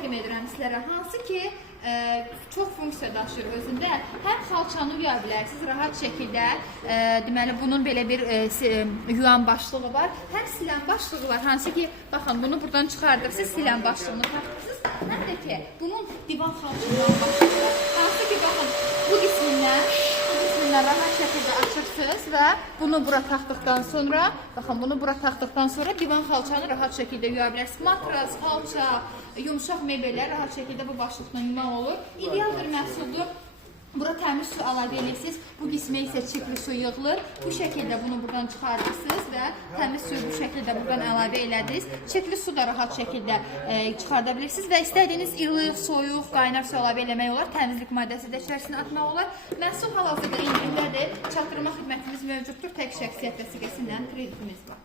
təqdim edirəm sizlərə, hansı ki çox funksiya daşıyır özündə. Həm xalçanı yuya bilərsiniz rahat şəkildə. Deməli, bunun belə bir yuyan başlığı var. Həm silən başlığı var, hansı ki, baxın, bunu buradan çıxardırsınız, silən başlığını taxırsınız. Həm də ki, bunun divan xalçadan başlığı var. Hansı ki, baxın, bu qismindən rahat şəkildə açırsınız və bunu bura taxdıqdan sonra, baxın, bunu bura taxdıqdan sonra divan xalçanı rahat şəkildə yuya bilərsiniz. Matras, xalça, yumuşaq mebellər rahat şəkildə bu başlıqla yumaq olur. İdeal bir məhsuldur. Bura təmiz su əlavə edirsiniz. Bu qismə isə çirkli su yığılır. Bu şəkildə bunu buradan çıxardırsınız və təmiz suyu bu şəkildə buradan əlavə elədiniz. Çirkli su da rahat şəkildə çıxarda bilirsiniz və istədiyiniz ilıq, soyuq, qaynar su əlavə eləmək olar. Təmizlik maddəsi də içərisinə atmaq olar. Məhsul hal-hazırda indirimdədir. Çatdırma xidmətimiz mövcuddur. Tək şəxsiyyət vəsiqəsindən kreditimiz var.